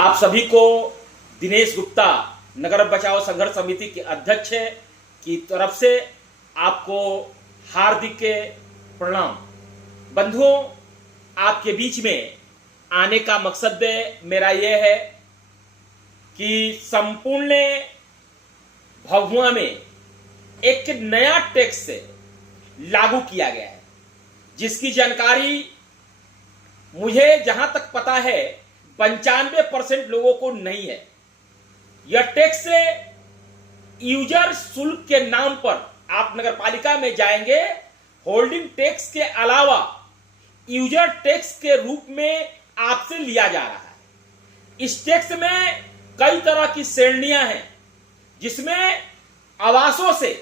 आप सभी को दिनेश गुप्ता नगर बचाओ संघर्ष समिति के अध्यक्ष की तरफ से आपको हार्दिक प्रणाम। बंधुओं, आपके बीच में आने का मकसद मेरा यह है कि संपूर्ण भभुआ में एक नया टैक्स लागू किया गया है, जिसकी जानकारी मुझे जहां तक पता है 95% लोगों को नहीं है। यह टैक्स यूजर शुल्क के नाम पर आप नगर पालिका में जाएंगे, होल्डिंग टैक्स के अलावा यूजर टैक्स के रूप में आपसे लिया जा रहा है। इस टैक्स में कई तरह की श्रेणियां हैं, जिसमें आवासों से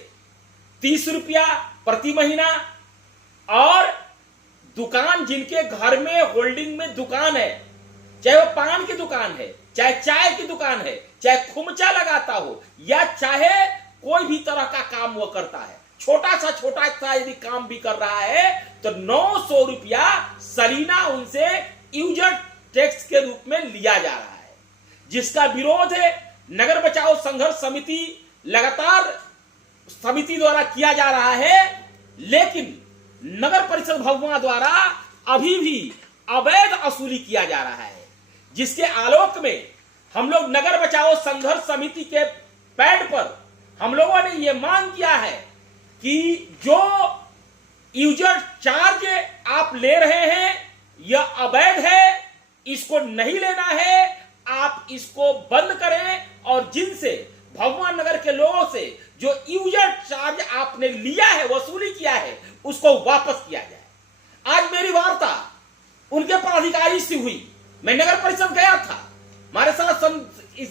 30 रुपया प्रति महीना और दुकान, जिनके घर में होल्डिंग में दुकान है, चाहे वो पान की दुकान है, चाहे चाय की दुकान है, चाहे खुमचा लगाता हो या चाहे कोई भी तरह का काम वो करता है, छोटा सा यदि काम भी कर रहा है तो 900 रुपया सलीना उनसे यूजर टैक्स के रूप में लिया जा रहा है, जिसका विरोध नगर बचाओ संघर्ष समिति लगातार समिति द्वारा किया जा रहा है। लेकिन नगर परिषद भभुआ द्वारा अभी भी अवैध वसूली किया जा रहा है, जिसके आलोक में हम लोग नगर बचाओ संघर्ष समिति के पैड पर हम लोगों ने यह मांग किया है कि जो यूजर चार्ज आप ले रहे हैं यह अवैध है, इसको नहीं लेना है, आप इसको बंद करें और जिनसे भभुआ नगर के लोगों से जो यूजर चार्ज आपने लिया है, वसूली किया है, उसको वापस किया जाए। आज मेरी वार्ता उनके पदाधिकारी से हुई। मैं नगर परिषद गया था, हमारे साथ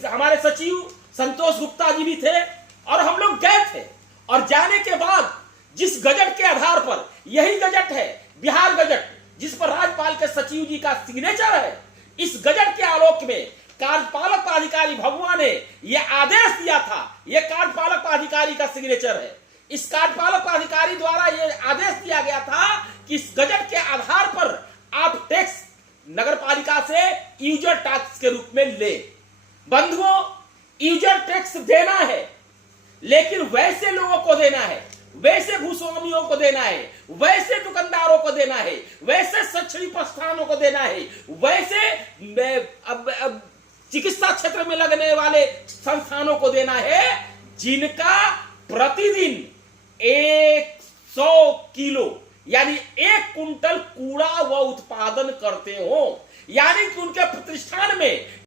हमारे सचिव संतोष गुप्ता जी भी थे और हम लोग गए थे। और जाने के बाद जिस गजट के आधार पर, यही गजट है बिहार गजट, जिस पर राज्यपाल के सचिव जी का सिग्नेचर है, इस गजट के आलोक में कार्यपालक पदाधिकारी भभुआ ने यह आदेश दिया था, यह कार्यपालक पदाधिकारी का सिग्नेचर है। इस कार्यपालक पदाधिकारी द्वारा यह आदेश दिया गया था कि इस गजट के आधार पर आप टैक्स नगर पालिका से यूजर टैक्स के रूप में ले। बंधुओं, यूजर टैक्स देना है, लेकिन वैसे लोगों को देना है, वैसे भूस्वामियों को देना है, वैसे दुकानदारों को देना है, वैसे शैक्षणिक प्रस्थानों को देना है, वैसे चिकित्सा क्षेत्र में लगने वाले संस्थानों को देना है, जिनका प्रतिदिन 100 किलो यानी 1 कुंटल कूड़ा व उत्पादन करते हो, यानी कि उनके प्रतिष्ठान में